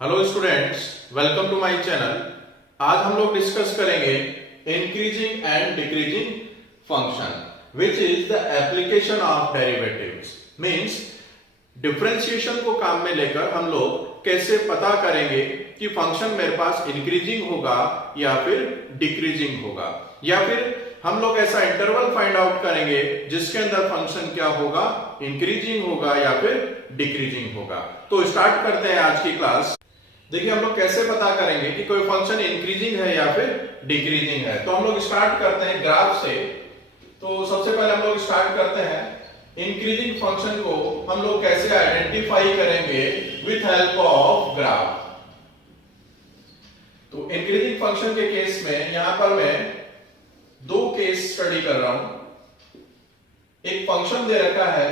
Hello students, welcome to my channel. आज हम लोग डिस्कस करेंगे increasing and decreasing function which is the application of derivatives. Means differentiation को काम में लेकर हम लोग कैसे पता करेंगे कि फंक्शन मेरे पास इंक्रीजिंग होगा या फिर डिक्रीजिंग होगा, या फिर हम लोग ऐसा इंटरवल फाइंड आउट करेंगे जिसके अंदर फंक्शन क्या होगा, इंक्रीजिंग होगा या फिर डिक्रीजिंग होगा। तो स्टार्ट करते हैं आज की क्लास। देखिए हम लोग कैसे पता करेंगे कि कोई फंक्शन इंक्रीजिंग है या फिर डिक्रीजिंग है। तो हम लोग स्टार्ट करते हैं ग्राफ से। तो सबसे पहले हम लोग स्टार्ट करते हैं इंक्रीजिंग फंक्शन को हम लोग कैसे आइडेंटिफाई करेंगे विथ हेल्प ऑफ ग्राफ। तो इंक्रीजिंग फंक्शन के केस में यहां पर मैं दो केस स्टडी कर रहा हूं। एक फंक्शन दे रखा है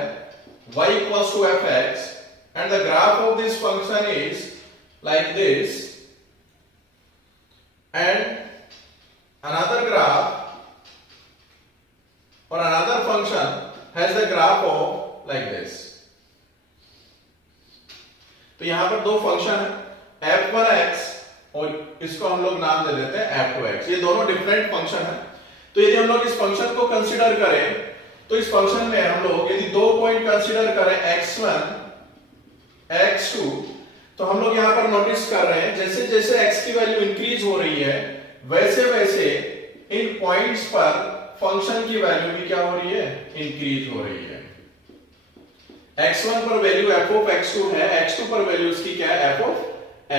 y equals to fx and the graph of this function is like this, and another graph or another function has the graph of like this। तो यहां पर दो फंक्शन है f1x और इसको हम लोग नाम दे देते हैं f2x। ये दोनों डिफरेंट फंक्शन है। तो यदि हम लोग इस फंक्शन को कंसीडर करें तो इस फंक्शन में हम लोग यदि दो पॉइंट कंसीडर करें x1 x2, तो हम लोग यहां पर नोटिस कर रहे हैं जैसे जैसे x की वैल्यू इंक्रीज हो रही है वैसे वैसे इन पॉइंट्स पर फंक्शन की वैल्यू भी क्या हो रही है, इंक्रीज हो रही है। x1 पर वैल्यू f of x2 है, x2 पर वैल्यू इसकी क्या है, f of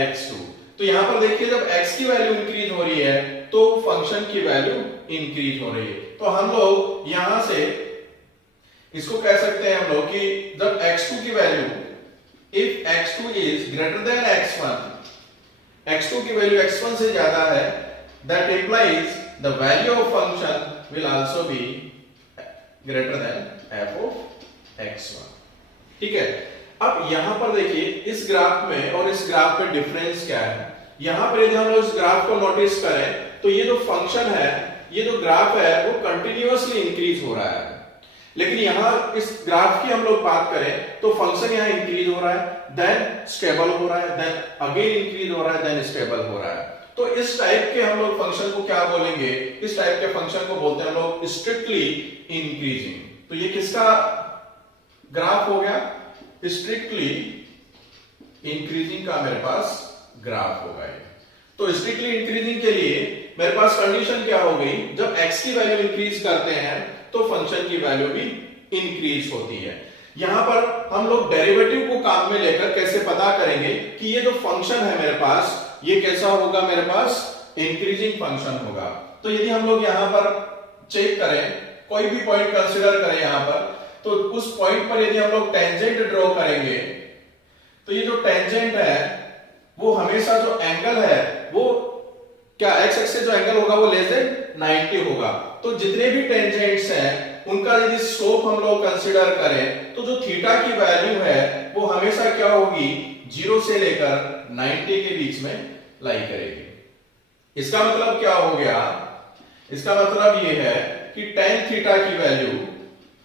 x2। तो यहां पर देखिए जब x की वैल्यू इंक्रीज हो रही है तो फंक्शन की वैल्यू इंक्रीज हो रही है। तो हम लोग यहां से इसको कह सकते हैं हम लोग कि जब x2 की value if x2 is greater than x1, x2 की वैल्यू x1 से ज्यादा है, that implies the value of function will also be greater than f of x1। ठीक है, अब यहां पर देखिए इस ग्राफ में और इस ग्राफ में डिफरेंस क्या है। यहां पर यदि हम लोग इस ग्राफ को नोटिस करें तो ये जो फंक्शन है, ये जो ग्राफ है वो कंटिन्यूअसली इंक्रीज हो रहा है। लेकिन यहां इस ग्राफ की हम लोग बात करें तो फंक्शन यहां इंक्रीज हो रहा है, देन स्टेबल हो रहा है, देन अगेन इंक्रीज हो रहा है, देन स्टेबल हो रहा है। तो इस टाइप के हम लोग फंक्शन को क्या बोलेंगे, इस टाइप के फंक्शन को बोलते हैं हम लोग स्ट्रिक्टली इंक्रीजिंग। तो ये किसका ग्राफ हो गया, स्ट्रिक्टली इंक्रीजिंग का मेरे पास ग्राफ होगा ये। तो स्ट्रिक्टली इंक्रीजिंग के लिए मेरे पास कंडीशन क्या हो गई, जब x की वैल्यू इंक्रीज करते हैं तो फंक्शन की वैल्यू भी इंक्रीज होती है। यहां पर हम लोग डेरिवेटिव को काम में लेकर कैसे पता करेंगे कि ये जो फंक्शन है मेरे पास ये कैसा होगा, मेरे पास इंक्रीजिंग फंक्शन होगा। तो यदि हम लोग यहां पर चेक करें, कोई भी पॉइंट कंसीडर करें यहां पर, तो उस पॉइंट पर यदि हम लोग टेंजेंट ड्रॉ करेंगे तो ये जो टेंजेंट है वो हमेशा जो एंगल है वो क्या x एक्सिस से जो एंगल होगा वो लेस देन 90 होगा। तो जितने भी टेंजेंट्स हैं उनका यदि स्लोप हम लोग कंसीडर करें तो जो थीटा की वैल्यू है वो हमेशा क्या होगी, 0 से लेकर 90 के बीच में लाई करेगी। इसका मतलब क्या हो गया, इसका मतलब ये है कि tan थीटा की वैल्यू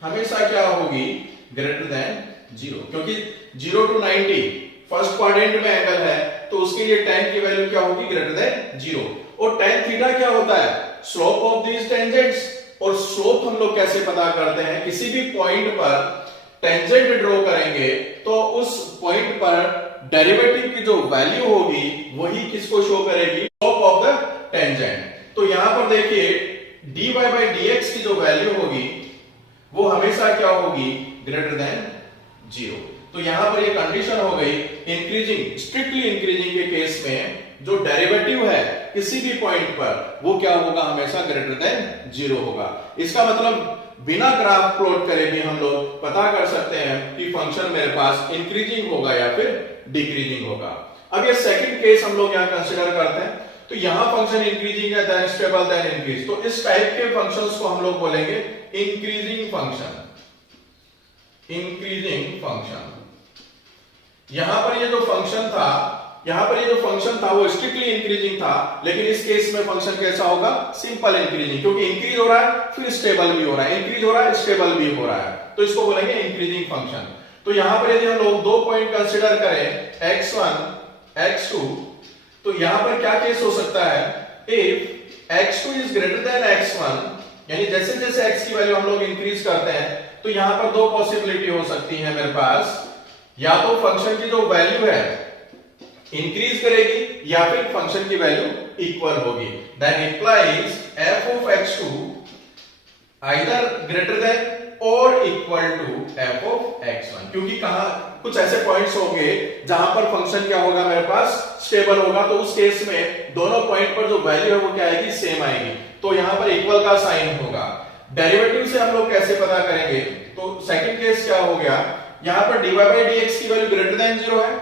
हमेशा क्या होगी, ग्रेटर देन 0, क्योंकि 0 to 90 फर्स्ट क्वाड्रेंट में एंगल है तो उसके लिए tan की वैल्यू क्या होगी, ग्रेटर देन 0। और tan थीटा क्या होता है, स्लोप ऑफ दीज टेंजेंट्स। और स्लोप हम लोग कैसे पता करते हैं, किसी भी पॉइंट पर टेंजेंट ड्रॉ करेंगे तो उस पॉइंट पर डेरिवेटिव की जो वैल्यू होगी वही किसको शो करेगी, स्लोप ऑफ द टेंजेंट। तो यहां पर देखिए dy by dx की जो वैल्यू होगी वो हमेशा क्या होगी, ग्रेटर देन 0। तो यहां पर ये कंडीशन हो गई इंक्रीजिंग, स्ट्रिक्टली इंक्रीजिंग के केस में जो डेरिवेटिव है किसी भी पॉइंट पर वो क्या होगा, हमेशा ग्रेटर देन 0 होगा। इसका मतलब बिना ग्राफ प्लॉट करे भी हम लोग पता कर सकते हैं कि फंक्शन मेरे पास इंक्रीजिंग होगा या फिर डिक्रीजिंग होगा। अब ये सेकंड केस हम लोग यहां कंसीडर करते हैं। तो यहां फंक्शन इंक्रीजिंग है, देन स्टेबल, देन इंक्रीज। तो इस टाइप के फंक्शंस को हम लोग बोलेंगे इंक्रीजिंग फंक्शन। इंक्रीजिंग फंक्शन, यहां पर ये जो फंक्शन था, यहां पर ये जो फंक्शन था वो स्ट्रिक्टली इंक्रीजिंग था, लेकिन इस केस में फंक्शन कैसा होगा, सिंपल इंक्रीजिंग, क्योंकि इंक्रीज हो रहा है फिर स्टेबल भी हो रहा है, इंक्रीज हो रहा है स्टेबल भी हो रहा है, तो इसको बोलेंगे इंक्रीजिंग फंक्शन। तो यहां पर यदि हम लोग दो पॉइंट कंसीडर करें x1 x2, तो यहां पर क्या केस हो सकता है, if x2 is greater than x1, यानी जैसे जैसे x की वैल्यू हम लोग इंक्रीज करते हैं तो यहां पर दो पॉसिबिलिटी हो सकती है मेरे पास, या तो फंक्शन की जो वैल्यू है इंक्रीज करेगी या फिर फंक्शन की वैल्यू इक्वल होगी। That implies f of x2 either greater than और equal to f of x1, क्योंकि कहां कुछ ऐसे पॉइंट्स होंगे जहां पर फंक्शन क्या होगा मेरे पास स्टेबल होगा, तो उस केस में दोनों पॉइंट पर जो वैल्यू है वो क्या आएगी, सेम आएगी, तो यहां पर इक्वल का साइन होगा। डेरिवेटिव से हम लोग कैसे पता करेंगे, तो सेकंड केस क्या हो गया, यहां पर dy by dx की वैल्यू ग्रेटर देन 0 है,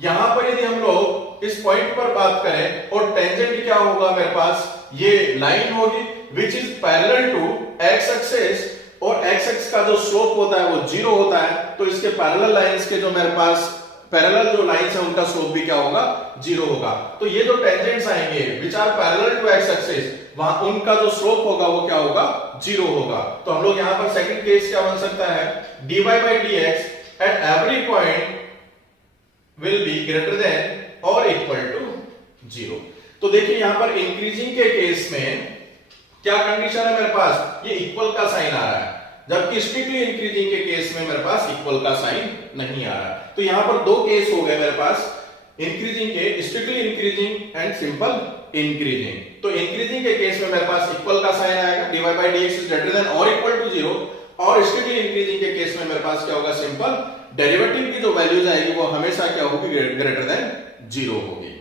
यहां पर यदि हम लोग इस पॉइंट पर बात करें और टेंजेंट क्या होगा मेरे पास, ये लाइन होगी which is parallel to x axis, और x एक्सिस का जो स्लोप होता है वो 0 होता है, तो इसके पैरेलल लाइंस के जो मेरे पास पैरेलल जो लाइंस है उनका स्लोप भी क्या होगा, 0 होगा। तो ये जो टेंजेंट्स आएंगे which are parallel to x axis, वहां उनका जो स्लोप होगा वो क्या होगा, 0 होगा। तो हम लोग यहां पर सेकंड केस क्या बन सकता है, dy by dx at every point will be greater than or equal to 0। तो देखिए यहां पर इंक्रीजिंग के केस में क्या कंडीशन है मेरे पास, ये इक्वल का साइन आ रहा है, जबकि स्ट्रिक्टली इंक्रीजिंग के केस में मेरे पास इक्वल का साइन नहीं आ रहा। तो यहां पर दो केस हो गए मेरे पास इंक्रीजिंग के, strictly increasing and simple increasing. तो इंक्रीजिंग के केस में मेरे पास इक्वल का साइन आएगा, dy by dx is greater than or equal to 0, और स्ट्रिक्टली इंक्रीजिंग के केस में मेरे पास क्या होगा, सिंपल डेरिवेटिव की जो वैल्यूज आएगी वो हमेशा क्या होगी, ग्रेटर देन 0 होगी।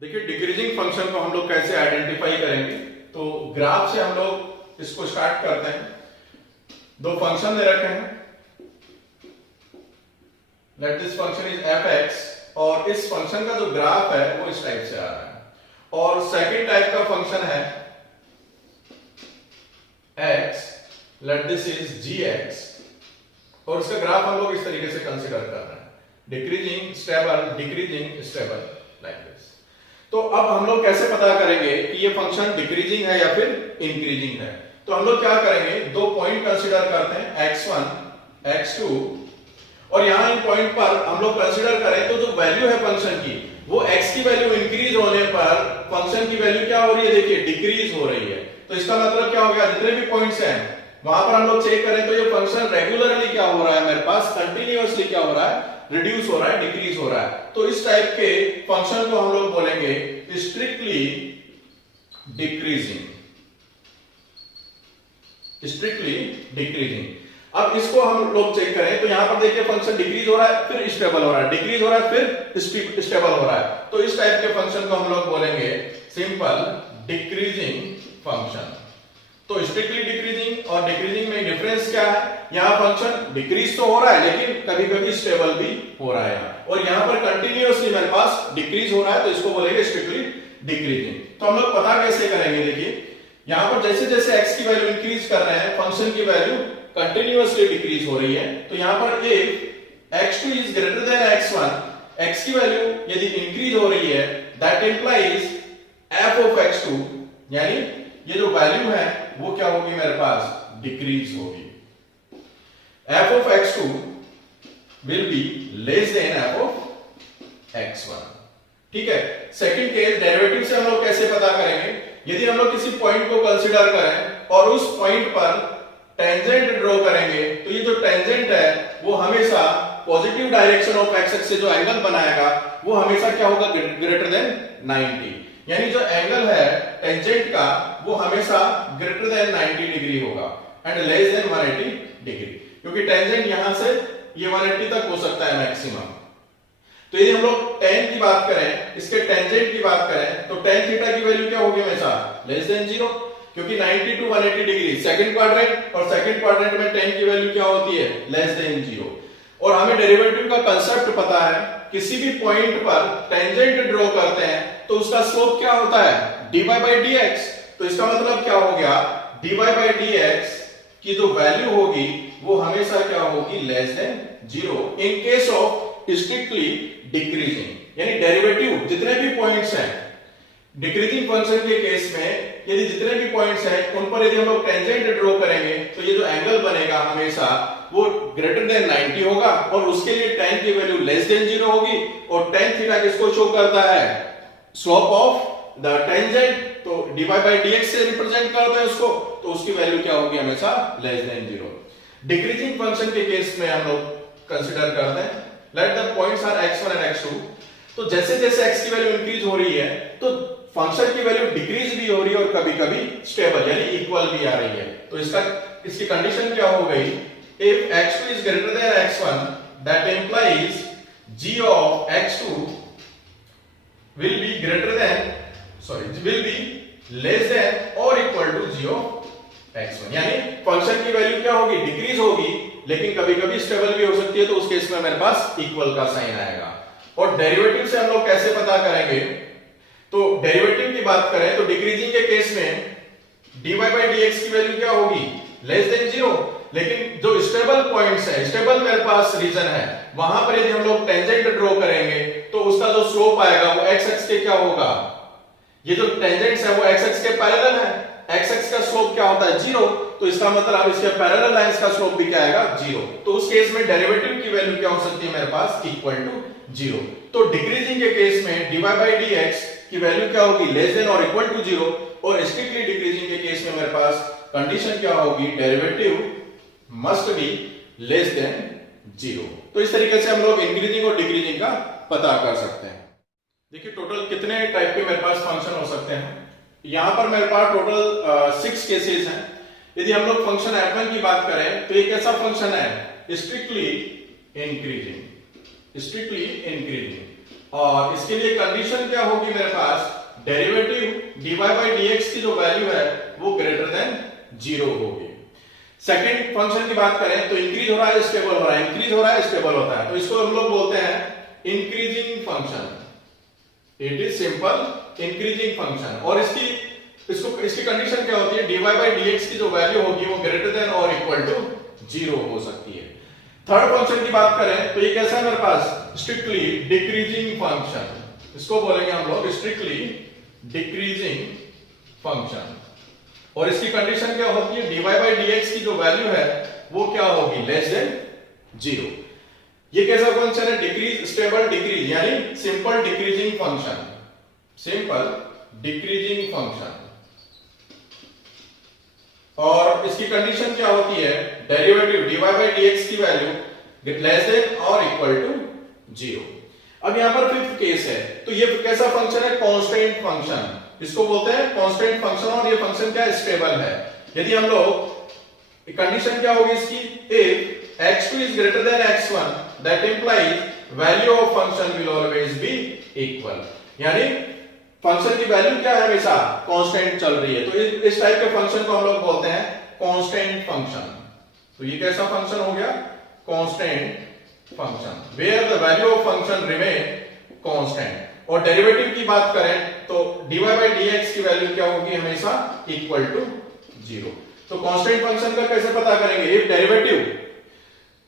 देखिए डिक्रीजिंग फंक्शन को हम लोग कैसे आइडेंटिफाई करेंगे, तो ग्राफ से हम लोग इसको स्टार्ट करते हैं। दो फंक्शन दे रखे हैं, let this function is fx, और इस फंक्शन का जो ग्राफ है वो इस टाइप से आ रहा है, और सेकंड टाइप का फंक्शन है x, let this is gx, और इसका ग्राफ हम लोग इस तरीके से कंसीडर कर रहे हैं, डिक्रीजिंग स्टेबल लाइक दिस। तो अब हम लोग कैसे पता करेंगे कि ये फंक्शन डिक्रीजिंग है या फिर इंक्रीजिंग है, तो हम लोग क्या करेंगे, दो पॉइंट कंसीडर करते हैं x1 x2, और यहां इन पॉइंट पर हम लोग कंसीडर करें तो जो वैल्यू है फंक्शन की, वो x की वैल्यू इंक्रीज होने पर फंक्शन की वैल्यू क्या हो रही है, देखिए डिक्रीज हो रही है। तो इसका मतलब क्या हो गया, जितने भी पॉइंट्स हैं वहां पर हम लोग चेक करें तो ये फंक्शन रेगुलरली क्या हो रहा है मेरे पास, कंटिन्यूअसली क्या हो रहा है, रिड्यूस हो रहा है, डिक्रीज हो रहा है। तो इस टाइप के फंक्शन को हम लोग बोलेंगे स्ट्रिक्टली डिक्रीजिंग। अब इसको हम लोग चेक करें तो यहां पर देखिए फंक्शन डिक्रीज हो रहा है, फिर स्टेबल हो रहा है, डिक्रीज हो रहा है, फिर स्टेबल हो रहा है। तो इस टाइप के फंक्शन को हम लोग बोलेंगे सिंपल डिक्रीजिंग फंक्शन। तो स्ट्रिक्टली डिक्रीजिंग और डिक्रीजिंग में डिफरेंस क्या है, यहां फंक्शन डिक्रीज तो हो रहा है लेकिन कभी कभी स्टेबल भी हो रहा है, और यहां पर कंटिन्यूअसली मेरे पास डिक्रीज हो रहा है, तो इसको बोलेंगे स्ट्रिक्टली डिक्रीजिंग। तो हम लोग पता कैसे करेंगे, देखिए यहां पर जैसे जैसे x की वैल्यू इंक्रीज कर रहे हैं फंक्शन की वैल्यू कंटिन्यूअसली डिक्रीज हो रही है। तो यहां पर if x2 is greater than x1, x की वैल्यू यदि इंक्रीज हो रही है, that implies f of x2, यानी ये जो वैल्यू है वो क्या होगी मेरे पास, डिक्रीज होगी। f of x2 will be less than f of x1। ठीक है, सेकंड केस डेरिवेटिव से हम लोग कैसे पता करेंगे, यदि हम लोग किसी पॉइंट को कंसीडर करें और उस पॉइंट पर टेंजेंट ड्रॉ करेंगे, तो ये जो टेंजेंट है वो हमेशा positive direction of x axis से जो एंगल बनाएगा वो हमेशा क्या होगा, ग्रेटर देन 90, यानी जो एंगल है टेंजेंट का वो हमेशा ग्रेटर देन 90 डिग्री होगा एंड लेस देन 180 डिग्री, क्योंकि टेंजेंट यहां से ये 180 तक हो सकता है मैक्सिमम। तो यदि हम लोग tan की बात करें, इसके टेंजेंट की बात करें, तो tan थीटा की वैल्यू क्या होगी हमेशा, लेस देन 0, क्योंकि 90 टू 180 डिग्री सेकंड क्वाड्रेंट, और सेकंड क्वाड्रेंट में tan की वैल्यू क्या होती है, लेस देन 0। और हमें डेरिवेटिव का कांसेप्ट पता है, किसी भी पॉइंट पर टेंजेंट ड्रॉ करते हैं तो उसका स्लोप क्या होता है, dy by dx। तो इसका मतलब क्या हो गया, dy by dx की जो वैल्यू होगी वो हमेशा क्या होगी, less than 0 in case of strictly decreasing, यानी डेरिवेटिव जितने भी पॉइंट्स हैं डिक्रीजिंग फंक्शन के केस में यदि जितने भी पॉइंट्स हैं उन पर यदि हम लोग टेंजेंट ड्रॉ करेंगे तो ये जो एंगल बनेगा हमेशा वो ग्रेटर देन 90 होगा और उसके लिए tan की वैल्यू लेस देन 0 होगी। और tan थीटा किसको शो करता है? स्लोप ऑफ द टेंजेंट, तो dy by dx से रिप्रेजेंट करते हैं उसको, तो उसकी वैल्यू क्या होगी? हमेशा लेस देन 0। डिक्रीजिंग फंक्शन के केस में हम लोग कंसीडर करते हैं let the points are x1 and x2। तो जैसे जैसे x की वैल्यू इंक्रीज हो रही है तो फंक्शन की वैल्यू डिक्रीज भी हो रही है और कभी-कभी स्टेबल यानी इक्वल भी आ रही है। तो इसकी कंडीशन क्या हो गई? If x2 is greater than x1 that implies g of x2 will be less than or equal to g of x1। यानी फंक्शन की वैल्यू क्या होगी? डिक्रीज होगी लेकिन कभी-कभी स्टेबल भी हो सकती है, तो उस केस में मेरे पास इक्वल का साइन आएगा। और डेरिवेटिव से हम लोग कैसे पता करेंगे? तो डेरिवेटिव की बात करें तो डिक्रीजिंग के केस में dy by dx की वैल्यू क्या होगी? Less than 0। लेकिन जो स्टेबल पॉइंट्स है, स्टेबल मेरे पास रीजन है, वहां पर यदि हम लोग टेंजेंट ड्रॉ करेंगे तो उसका जो स्लोप आएगा वो x एक्स के क्या होगा? ये जो टेंजेंट्स है वो x एक्स के पैरेलल है, x एक्स का स्लोप क्या होता है? 0। तो इसका मतलब इसके पैरेलल लाइंस का स्लोप भी क्या आएगा? 0। तो उस केस में डेरिवेटिव की वैल्यू क्या हो सकती है मेरे पास? Equal to 0। तो डिक्रीजिंग के केस में dy by dx की वैल्यू क्या होगी? लेस देन और इक्वल टू 0। और स्ट्रिक्टली डिक्रीजिंग के केस में मेरे पास कंडीशन क्या होगी? Derivative must be less than 0। तो इस तरीके से हम लोग इंक्रीजिंग और डिक्रीजिंग का पता कर सकते हैं। देखिए टोटल कितने टाइप के मेरे पास फंक्शन हो सकते हैं। यहां पर मेरे पास टोटल 6 केसेस हैं। यदि हम लोग फंक्शन f1 की बात करें तो ये कैसा फंक्शन है? Strictly increasing. और इसके लिए कंडीशन क्या होगी मेरे पास? डेरिवेटिव dy by dx की जो वैल्यू है वो ग्रेटर देन 0 होगी। सेकंड फंक्शन की बात करें तो इंक्रीज हो रहा है, स्टेबल हो रहा है, इंक्रीज हो रहा है, स्टेबल होता है, तो इसको हम लोग बोलते हैं increasing function. It is simple increasing function. और इसकी कंडीशन क्या होती है? dy by dx की जो वैल्यू होगी वो ग्रेटर देन और इक्वल टू 0 हो सकती है। थर्ड फंक्शन की बात करें तो ये कैसा है मेरे पास? Strictly decreasing function. इसको बोलेंगे हम लोग स्ट्रिक्टली डिक्रीजिंग फंक्शन। और इसकी कंडीशन क्या होती है? dy by dx की जो वैल्यू है वो क्या होगी? Less than 0। ये कैसा फंक्शन है? डिक्रीज, स्टेबल डिक्रीज यानी simple decreasing function. Simple decreasing function. और इसकी कंडीशन क्या होती है? डेरिवेटिव dy by dx की वैल्यू लेस देन और इक्वल टू 0। अब यहां पर फिफ्थ केस है, तो ये कैसा फंक्शन है? Constant function. इसको बोलते हैं कांस्टेंट फंक्शन। और ये फंक्शन क्या? स्टेबल है। यदि हम लोग कंडीशन क्या होगी इसकी? If x2 is greater than x1 that implies value of function will always be equal। यानी फंक्शन की वैल्यू क्या है? हमेशा कांस्टेंट चल रही है। तो इस टाइप के फंक्शन को हम लोग बोलते हैं कांस्टेंट फंक्शन। तो ये कैसा फंक्शन हो गया? Constant function where the value of function remain constant. और डेरिवेटिव की बात करें तो dy by dx की वैल्यू क्या होगी? हमेशा इक्वल टू 0। तो कांस्टेंट फंक्शन का कैसे पता करेंगे? If derivative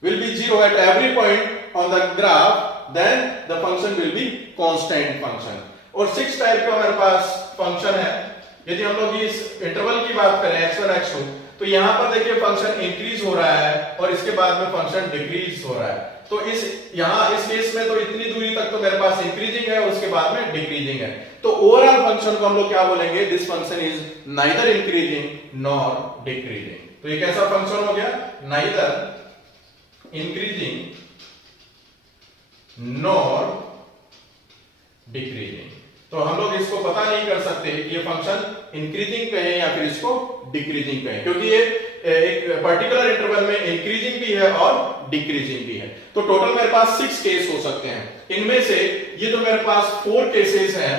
will be 0 at every point on the graph then the function will be constant function। और 6 टाइप का हमारे पास फंक्शन है। यदि हम लोग इस इंटरवल की बात करें x1 x2 तो यहां पर देखिए फंक्शन इंक्रीज हो रहा है और इसके बाद में फंक्शन डिक्रीज हो रहा है। तो इस केस में तो इतनी दूरी तक तो मेरे पास इंक्रीजिंग है और उसके बाद में डिक्रीजिंग है। तो ओवरऑल फंक्शन को हम लोग क्या बोलेंगे? This function is neither increasing nor decreasing. तो ये कैसा फंक्शन हो गया? Neither increasing nor decreasing. तो हम लोग इसको पता नहीं कर सकते कि ये फंक्शन इंक्रीजिंग कहें या फिर इसको डिक्रीजिंग कहें, क्योंकि ये एक पर्टिकुलर इंटरवल में इंक्रीजिंग भी है और डिक्रीजिंग भी है। तो टोटल मेरे पास 6 केस हो सकते हैं। इनमें से ये जो मेरे पास 4 केसेस हैं,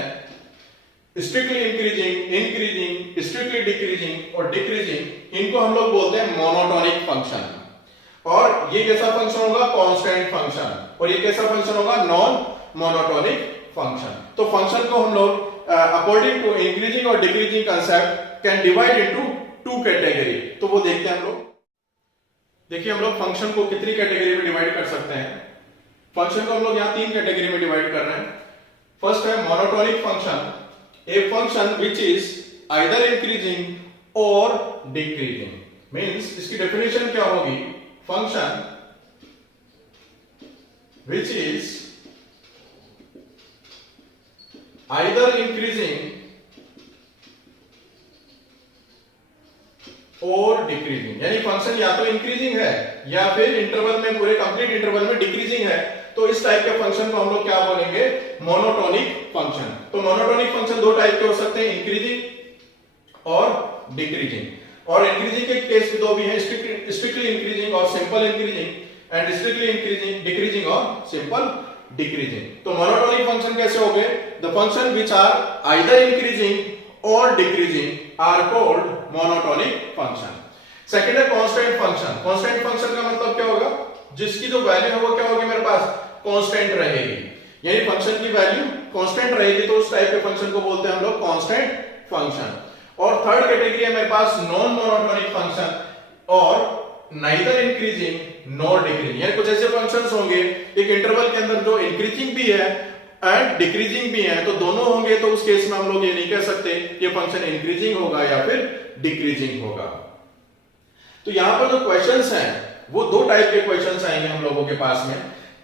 स्ट्रिक्टली इंक्रीजिंग, स्ट्रिक्टली डिक्रीजिंग और डिक्रीजिंग, इनको हम लोग बोलते हैं मोनोटोनिक फंक्शन। और ये कैसा फंक्शन होगा? Constant function. और ये कैसा फंक्शन होगा? Non monotonic function. तो फंक्शन को हम लोग अकॉर्डिंग टू इंक्रीजिंग और decreasing concept can divide into 2 category. तो वो देखते हैं हम लोग। देखिए हम लोग फंक्शन को कितनी कैटेगरी में डिवाइड कर सकते हैं? फंक्शन को हम लोग यहां 3 कैटेगरी में डिवाइड कर रहे हैं। फर्स्ट है monotonic function, a function which is either increasing और डिक्रीजिंग, मीन्स इसकी डेफिनेशन क्या होगी, function which is either increasing और डिक्रीजिंग, यानी फंक्शन या तो इंक्रीजिंग है या फिर इंटरवल में, पूरे कंप्लीट इंटरवल में डिक्रीजिंग है, तो इस टाइप के फंक्शन को हम लोग क्या बोलेंगे, मोनोटोनिक फंक्शन। तो मोनोटोनिक फंक्शन दो टाइप के हो सकते हैं, इंक्रीजिंग और डिक्रीजिंग। और इंक्रीजिंग के केस भी दो भी हैं, स्ट्रिक्टली इंक्रीजिंग और simple increasing, and strictly increasing, decreasing और सिंपल डिक्रीजिंग। तो मोनोटोनिक फंक्शन कैसे हो गए, the function which are either increasing और decreasing are called monotonic function. Second है कांस्टेंट फंक्शन। कांस्टेंट फंक्शन का मतलब क्या होगा, जिसकी जो वैल्यू है वो क्या होगी मेरे पास, कांस्टेंट रहेगी, यानी फंक्शन की वैल्यू कांस्टेंट रहेगी, तो उस टाइप के फंक्शन को बोलते हैं हम लोग कांस्टेंट फंक्शन। और थर्ड कैटेगरी है मेरे पास नॉन मोनोटोनिक फंक्शन, और नाइदर इंक्रीजिंग नॉर डिक्रीजिंग, यानी कुछ ऐसे फंक्शंस होंगे एक इंटरवल के अंदर जो इंक्रीजिंग भी है एंड डिक्रीजिंग भी है, तो दोनों होंगे, तो उस केस में हम लोग ये नहीं कह सकते कि फंक्शन इंक्रीजिंग होगा या फिर डिक्रीजिंग होगा। तो यहां पर जो क्वेश्चंस हैं वो दो टाइप के क्वेश्चंस आएंगे हम लोगों के पास में।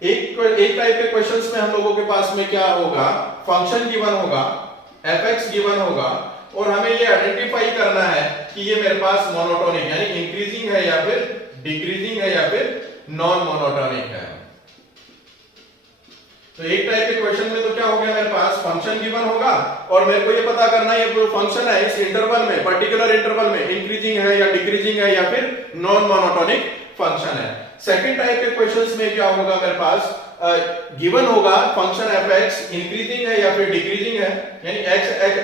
एक टाइप के क्वेश्चंस में हम लोगों के पास में क्या होगा, फंक्शन गिवन होगा, fx गिवन होगा, और हमें ये आइडेंटिफाई करना है कि ये मेरे पास मोनोटोनिक यानी इंक्रीजिंग है या फिर डिक्रीजिंग है या फिर नॉन मोनोटोनिक है। तो एक टाइप के क्वेश्चन में तो क्या हो गया, मेरे पास फंक्शन गिवन होगा और मेरे को ये पता करना है ये जो फंक्शन है इस इंटरवल में, पर्टिकुलर इंटरवल में इंक्रीजिंग है या डिक्रीजिंग है या फिर नॉन मोनोटोनिक फंक्शन है। सेकंड टाइप के क्वेश्चंस में क्या होगा, मेरे पास गिवन होगा फंक्शन fx इंक्रीजिंग है या फिर डिक्रीजिंग है, यानी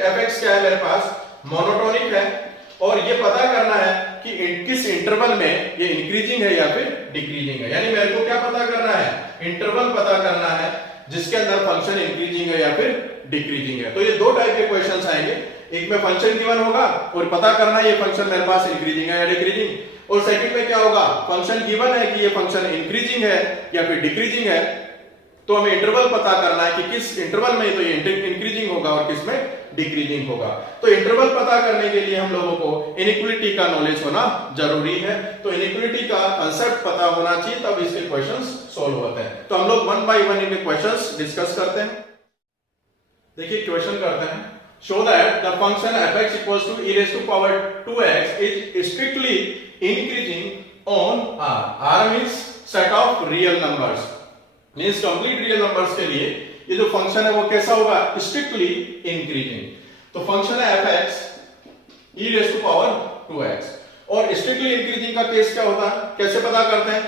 fx क्या है मेरे पास, मोनोटोनिक है, और ये पता करना है कि किस इंटरवल में ये इंक्रीजिंग है या फिर डिक्रीजिंग है, यानी मेरे को क्या पता करना है, इंटरवल पता करना है जिसके अंदर फंक्शन इंक्रीजिंग है या फिर डिक्रीजिंग है। तो ये दो टाइप के क्वेश्चंस आएंगे, एक में फंक्शन गिवन होगा और पता करना है ये फंक्शन मेरे पास इंक्रीजिंग है या डिक्रीजिंग, और सेकंड में क्या होगा, फंक्शन गिवन है कि ये फंक्शन इंक्रीजिंग है या फिर डिक्रीजिंग है, तो हमें इंटरवल पता करना है कि किस इंटरवल में तो ये इंक्रीजिंग होगा और किस में डिक्रीजिंग होगा। तो इंटरवल पता करने के लिए हम लोगों को इनइक्वालिटी का नॉलेज होना जरूरी है, तो इनइक्वालिटी का कांसेप्ट पता होना चाहिए, तब इसके क्वेश्चंस सॉल्व होते हैं। तो हम लोग वन बाय वन इनके क्वेश्चंस डिस्कस करते हैं। देखिए क्वेश्चन करते हैं, show that the function fx equals to e raised to power 2x is strictly increasing on r. r means set of real numbers, means complete real numbers के लिए ये जो फंक्शन है वो कैसा होगा, स्ट्रिक्टली इंक्रीजिंग। तो फंक्शन है fx e raised to power 2x, और स्ट्रिक्टली इंक्रीजिंग का केस क्या होता है, कैसे पता करते हैं,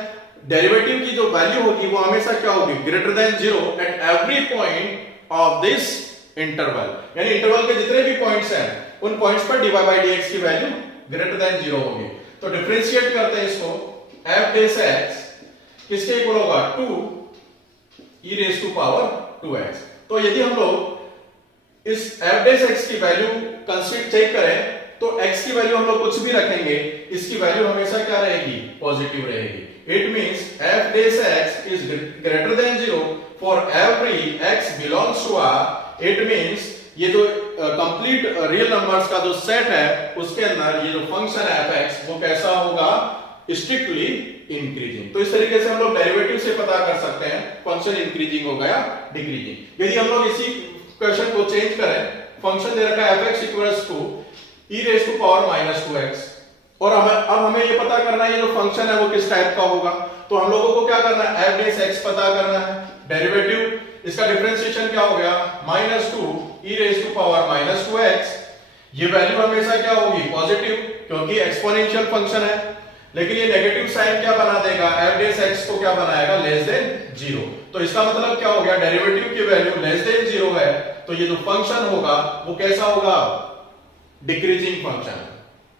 डेरिवेटिव की जो वैल्यू होगी वो हमेशा क्या होगी, greater than 0 at every point of this interval, यानी इंटरवल के जितने भी पॉइंट्स हैं उन पॉइंट्स पर dy by dx की वैल्यू ग्रेटर देन 0 होगी। तो डिफरेंशिएट करते हैं इसको, f dash x किसके इक्वल होगा, 2 e raised to power 2x। तो यदि हम लोग इस f dash x की वैल्यू कंसीडर चेक करें तो x की वैल्यू हम लोग कुछ भी रखेंगे, इसकी वैल्यू हमेशा क्या रहेगी, पॉजिटिव रहेगी। It means f dash x is greater than 0 for every x belongs to r। It means ये जो कंप्लीट रियल नंबर्स का जो सेट है उसके अंदर ये जो फंक्शन है fx वो कैसा होगा, स्ट्रिक्टली इंक्रीजिंग। तो इस तरीके से हम लोग डेरिवेटिव से पता कर सकते हैं फंक्शन इंक्रीजिंग होगा या डिक्रीजिंग। यदि हम लोग इसी क्वेश्चन को चेंज करें, फंक्शन दे रखा है fx equals to e raised to power -2x, और अब हमें ये पता करना है ये जो फंक्शन है वो किस टाइप का होगा, तो हम लोगों को क्या करना है, f dash x पता करना है, डेरिवेटिव इसका डिफरेंशिएशन क्या हो गया, -2 e raised to power -2x, ये वैल्यू हमेशा क्या होगी, पॉजिटिव, क्योंकि एक्सपोनेंशियल फंक्शन है, लेकिन ये नेगेटिव साइन क्या बना देगा, f dash x को क्या बनाएगा, लेस देन 0। तो इसका मतलब क्या हो गया, डेरिवेटिव की वैल्यू लेस देन 0 है, तो ये जो फंक्शन होगा वो कैसा होगा, decreasing function,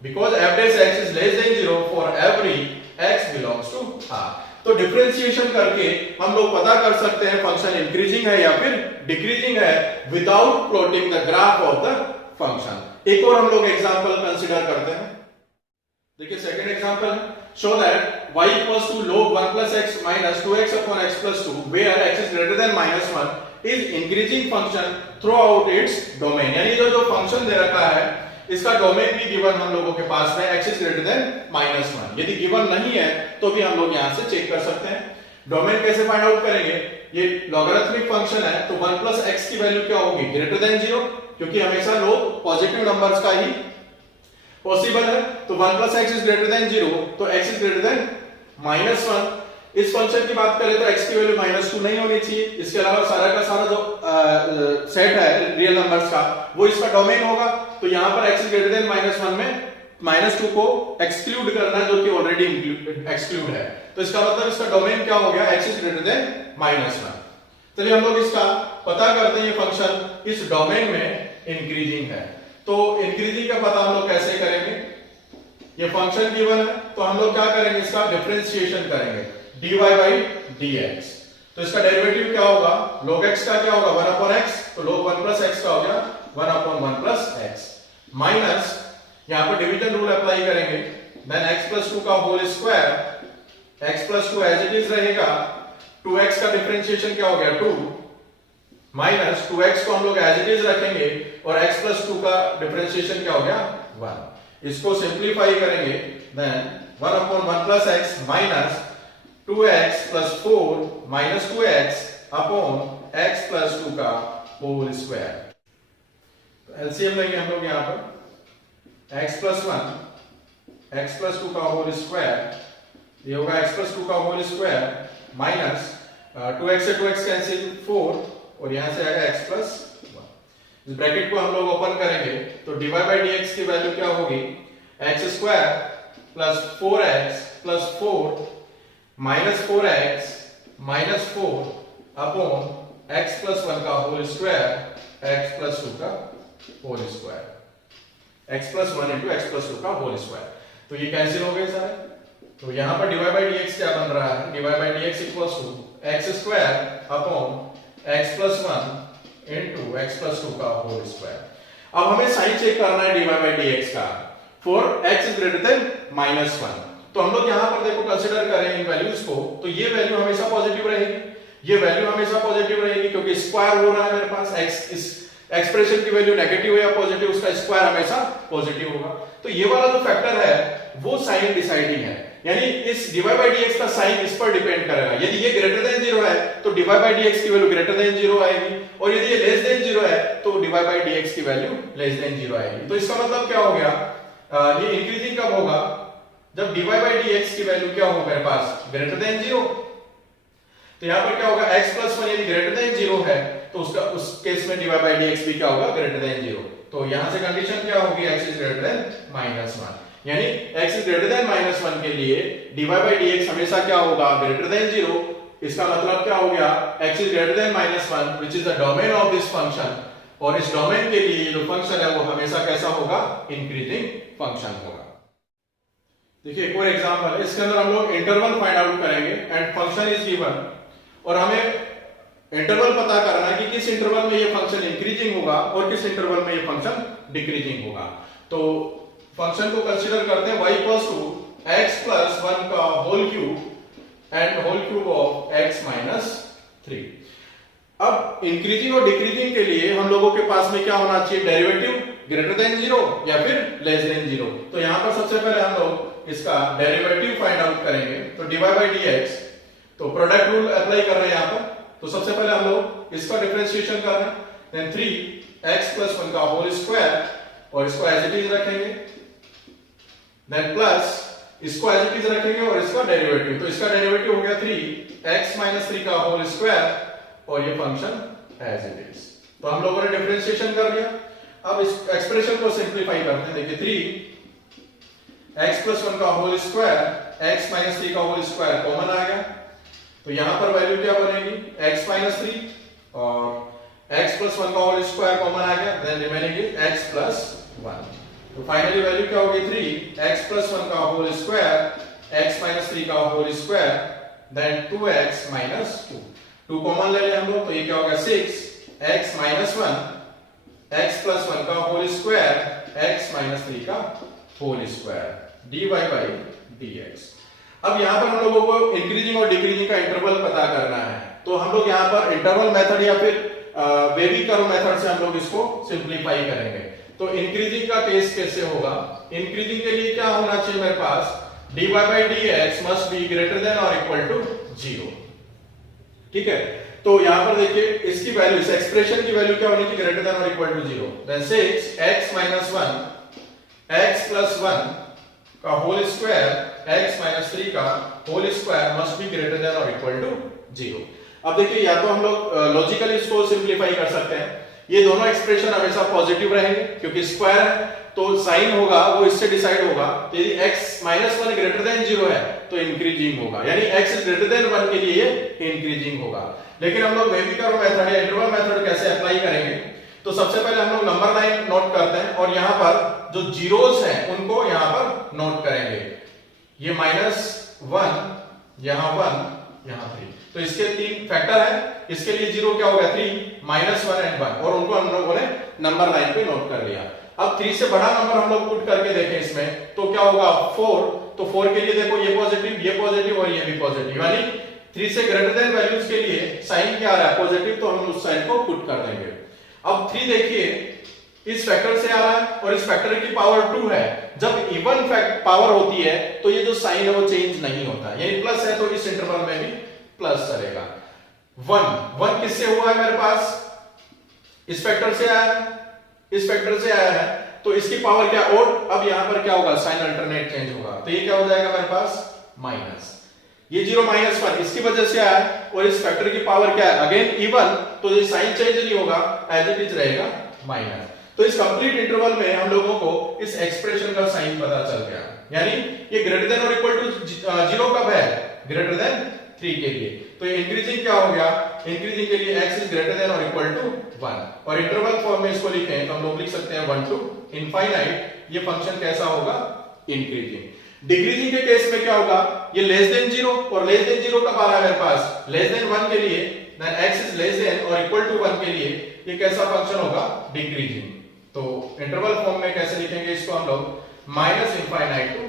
because f dash x is less than 0 for every x belongs to r। तो डिफरेंशिएशन करके हम लोग पता कर सकते हैं फंक्शन इंक्रीजिंग है या फिर डिक्रीजिंग है without plotting the graph of the function. एक और हम लोग एग्जांपल कंसीडर करते हैं। देखिए second example, show that y equals to log 1 plus x minus 2x upon x plus 2 where x is greater than -1 is increasing function through out its domain, यानी जो function दे रखा है इसका डोमेन भी given हम लोगों के पास में x इज ग्रेटर देन -1। यदि गिवन नहीं है तो भी हम लोग यहां से चेक कर सकते हैं। डोमेन कैसे फाइंड आउट करेंगे, ये लॉगरिथमिक फंक्शन है तो 1 प्लस x की वैल्यू क्या होगी, ग्रेटर देन 0, क्योंकि हमेशा लोग पॉजिटिव नंबर्स का ही पॉसिबल है। तो 1 plus x is greater than 0, तो x इज ग्रेटर देन -1। इस फंक्शन की बात करें तो x की वैल्यू -2 नहीं होनी चाहिए। इसके अलावा सारा का सारा जो सेट है रियल नंबर्स का वो इसका डोमेन होगा। तो यहां पर x इज ग्रेटर देन -1 में -2 को एक्सक्लूड करना है जो कि ऑलरेडी एक्सक्लूड है। तो इसका मतलब इसका डोमेन क्या हो गया, x इज ग्रेटर देन -1। चलिए हम लोग इसका पता करते हैं, ये फंक्शन इस डोमेन में इंक्रीजिंग है। तो इंक्रीजिंग का पता हम लोग कैसे करेंगे, ये फंक्शन गिवन है तो हम लोग क्या करेंगे, इसका डिफरेंशिएशन करेंगे dy by dx। तो इसका डेरिवेटिव क्या होगा, log x का क्या होगा 1 upon x, तो log 1 plus x का हो गया 1 upon 1 plus x माइनस यहां पर डिवीजन रूल अप्लाई करेंगे, देन x plus 2 का whole square, x plus 2 as it is रहेगा, 2x का डिफरेंशिएशन क्या हो गया 2 माइनस 2x को हम लोग एज इट इज रखेंगे और x plus 2 का डिफरेंशिएशन क्या हो गया 1। इसको सिंपलीफाई करेंगे, then 1 upon 1 plus x minus 2x plus 4 minus 2x upon x plus 2 का होल स्क्वायर। तो एलसीएम लेंगे हम लोग यहां पर x plus 1 x plus 2 का होल स्क्वायर, ये होगा x plus 2 का होल स्क्वायर माइनस 2x से 2x कैंसिल 4 और यहां से आएगा x plus 1। इस ब्रैकेट को हम लोग ओपन करेंगे तो dy by dx की वैल्यू क्या होगी, x square plus 4x plus 4 minus 4x minus 4 upon x plus 1 का होल स्क्वायर, x प्लस 2 का whole square, x plus 1 into x plus 2 का होल स्क्वायर। तो ये कैंसिल हो गए सारे। तो यहां पर dy by dx क्या बन रहा है, dy by dx equals to x square upon x plus 1 into x plus 2 का होल स्क्वायर। अब हमें साइन चेक करना है dy by dx का for x is greater than -1। तो हम लोग यहां पर देखो कंसीडर करें इन वैल्यूज को, तो ये वैल्यू हमेशा पॉजिटिव रहेगी, ये वैल्यू हमेशा पॉजिटिव रहेगी क्योंकि स्क्वायर हो रहा है मेरे पास x, इस एक्सप्रेशन की वैल्यू नेगेटिव है या पॉजिटिव, उसका स्क्वायर हमेशा पॉजिटिव होगा। तो ये वाला जो फैक्टर है वो साइन डिसाइडिंग है, यानी इस dy by dx का साइन इस पर डिपेंड करेगा। यदि ये ग्रेटर देन 0 है तो dy by dx की वैल्यू ग्रेटर देन 0 आएगी, और यदि ये लेस देन 0 है तो dy by dx की वैल्यू लेस देन 0 आएगी। तो इसका मतलब क्या हो गया, ये इंक्रीजिंग कब होगा, जब dy by dx की वैल्यू क्या हो मेरे पास ग्रेटर देन 0। तो यहां पर क्या होगा, x प्लस 1 यदि ग्रेटर देन 0 है तो उसका उस केस में dy by dx भी क्या होगा ग्रेटर देन 0। तो यहां से कंडीशन क्या होगी, x इज ग्रेटर देन -1, यानी x इज ग्रेटर देन -1 के लिए dy by dx हमेशा क्या होगा ग्रेटर देन 0। इसका मतलब क्या हो गया, x is greater than -1 which is the domain of this function, और इस डोमेन के लिए जो फंक्शन है वो हमेशा कैसा होगा, इंक्रीजिंग फंक्शन होगा। देखिए एक और एग्जांपल है, इसके अंदर हम लोग इंटरवल फाइंड आउट करेंगे एंड फंक्शन इज गिवन, और हमें इंटरवल पता करना है कि किस इंटरवल में ये फंक्शन इंक्रीजिंग होगा और किस इंटरवल में ये फंक्शन डिक्रीजिंग होगा। तो फंक्शन को कंसीडर करते हैं y equals to x plus 1 का whole cube and whole cube of x minus 3। अब इंक्रीजिंग और डिक्रीजिंग के लिए हम लोगों के पास में क्या होना चाहिए, डेरिवेटिव ग्रेटर देन 0 या फिर लेस देन 0। तो यहां पर सबसे पहले हम लोग इसका डेरिवेटिव फाइंड आउट करेंगे, तो dy by dx, तो प्रोडक्ट रूल अप्लाई कर रहे हैं यहां पर। तो सबसे पहले हम लोग इसका डिफरेंशिएशन कर रहे हैं, देन 3x प्लस 1 का होल स्क्वायर, और इसको एज इट इज रखेंगे, देन प्लस इसको एज इट इज रखेंगे और इसका डेरिवेटिव, तो इसका डेरिवेटिव हो गया 3x माइनस 3 का होल स्क्वायर, और ये फंक्शन एज इट इज। तो हम लोगों ने डिफरेंशिएशन कर लिया। अब इस एक्सप्रेशन को सिंपलीफाई करते हैं, देखिए 3x प्लस 1 का होल स्क्वायर, x माइनस 3 का होल स्क्वायर कॉमन आ गया, तो यहां पर वैल्यू क्या बनेगी, x माइनस 3 और x प्लस 1 का होल स्क्वायर कॉमन आ गया, then remaining is x plus 1। तो फाइनली वैल्यू क्या होगी, 3x प्लस 1 का होल स्क्वायर, x माइनस 3 का whole square, then 2x minus 2, 2 common ले लिया हम लोग, तो ये क्या होगा 6x माइनस 1, x प्लस 1 का होल स्क्वायर, x माइनस 3 का whole square, dy by dx। अब यहां पर हम लोगों को इंक्रीजिंग और डिक्रीजिंग का इंटरवल पता करना है, तो हम लोग यहां पर इंटरवल मेथड या फिर वेवी कर्व मेथड से हम लोग इसको सिंप्लीफाई करेंगे। तो इंक्रीजिंग का केस कैसे होगा? इंक्रीजिंग के लिए क्या होना चाहिए मेरे पास? dy by dx must be greater than or equal to 0। ठीक है, तो यहां पर देखिए इसकी वैल्यू, इस एक्सप्रेशन की वैल्यू क्या होनी चाहिए? ग्रेटर देन और equal to 0। Then 6x minus 1 x plus 1 का होल स्क्वायर x minus 3 का होल स्क्वायर मस्ट बी ग्रेटर देन और इक्वल टू 0। अब देखिए या तो हम लोग लॉजिकली इसको सिंप्लीफाई कर सकते हैं, ये दोनों एक्सप्रेशन हमेशा पॉजिटिव रहेंगे क्योंकि स्क्वायर है, तो साइन होगा वो इससे डिसाइड होगा। तो यदि x minus 1 ग्रेटर देन 0 है तो इंक्रीजिंग होगा, यानी x इज ग्रेटर देन 1 के लिए ये इंक्रीजिंग होगा। लेकिन हम लोग वेवी कर्व मेथड या इंटरवल मेथड कैसे अप्लाई करेंगे? तो सबसे पहले हम लोग नंबर लाइन नोट करते हैं और यहां पर जो जीरोस हैं उनको यहां पर नोट करेंगे। ये -1, यहां 1, यहां 3, तो इसके 3 फैक्टर है, इसके लिए 0 क्या हो गया? 3, -1 एंड 1, और उनको हम लोगों ने नंबर लाइन पे नोट कर लिया। अब 3 से बड़ा नंबर हम लोग पुट करके देखें इसमें तो क्या होगा? 4। तो 4 के लिए देखो ये पॉजिटिव और ये भी पॉजिटिव, यानी 3 से ग्रेटर देन वैल्यूज के लिए साइन क्या आ रहा है? पॉजिटिव, तो हम उस साइन को पुट कर देंगे। अब 3 देखिए इस फैक्टर से आ रहा है और इस फैक्टर की पावर 2 है। जब इवन पावर होती है तो ये जो साइन है वो चेंज नहीं होता, यानी प्लस है तो इस इंटरवल में भी प्लस चलेगा। 1 किससे हुआ है मेरे पास? इस फैक्टर से आया है, इस फैक्टर से आया है, तो इसकी पावर क्या? ओड। अब यहां पर क्या होगा? साइन अल्टरनेट चेंज होगा, तो ये क्या हो जाएगा मेरे पास? माइनस। ये 0 -1 इसकी वजह से आया है और इस फैक्टर की पावर क्या है? अगेन इवन, तो ये साइन चेंज नहीं होगा, एज इट इज रहेगा माइनस। तो इस कंप्लीट इंटरवल में हम लोगों को इस एक्सप्रेशन का साइन पता चल गया, यानी ये ग्रेटर देन और इक्वल टू 0 कब है? ग्रेटर देन 3 के लिए। तो इंक्रीजिंग क्या हो गया? इंक्रीजिंग के लिए x इज ग्रेटर देन और इक्वल टू 1, और इंटरवल फॉर्म में इसको लिखें तो हम लोग लिख सकते हैं 1 to इनफाइनाइट। ये फंक्शन कैसा होगा? इंक्रीजिंग। डिक्रीजिंग के केस में क्या होगा? ये लेस देन 0, और लेस देन 0 कब आ रहा है मेरे पास? लेस देन 1 के लिए, then x is less than और इक्वल टू 1 के लिए ये कैसा फंक्शन होगा? डिक्रीजिंग। तो इंटरवल फॉर्म में कैसे लिखेंगे इसको हम लोग? -Infinite to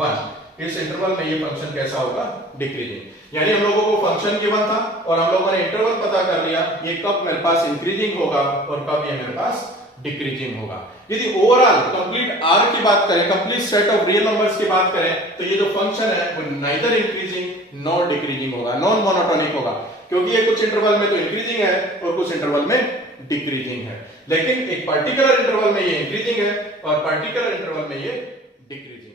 1। इस इंटरवल में ये फंक्शन कैसा होगा? डिक्रीजिंग। यानी हम लोगों को फंक्शन गिवन था और हम लोगों ने इंटरवल पता कर लिया, ये कब मेरे पास इंक्रीजिंग होगा और कब ये मेरे पास डिक्रीजिंग होगा। यदि ओवरऑल कंप्लीट आर की बात करें, complete set of real numbers की बात करें, तो ये जो फंक्शन है वो नाइदर इंक्रीजिंग नॉर डिक्रीजिंग होगा, नॉन मोनोटोनिक होगा, क्योंकि ये कुछ इंटरवल में तो इंक्रीजिंग है और कुछ इंटरवल में डिक्रीजिंग है। लेकिन एक पर्टिकुलर इंटरवल में ये इंक्रीजिंग है और पर्टिकुलर इंटरवल में ये डिक्रीजिंग।